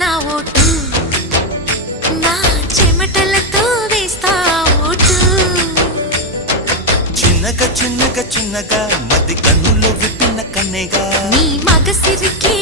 నా ఓటు నా చెమటలతో వేస్తా ఓటు చిన్నగా చిన్నగా చిన్నగా మధ్య కన్నులు విప్పిన కన్నెగా నీ మగ సిరికి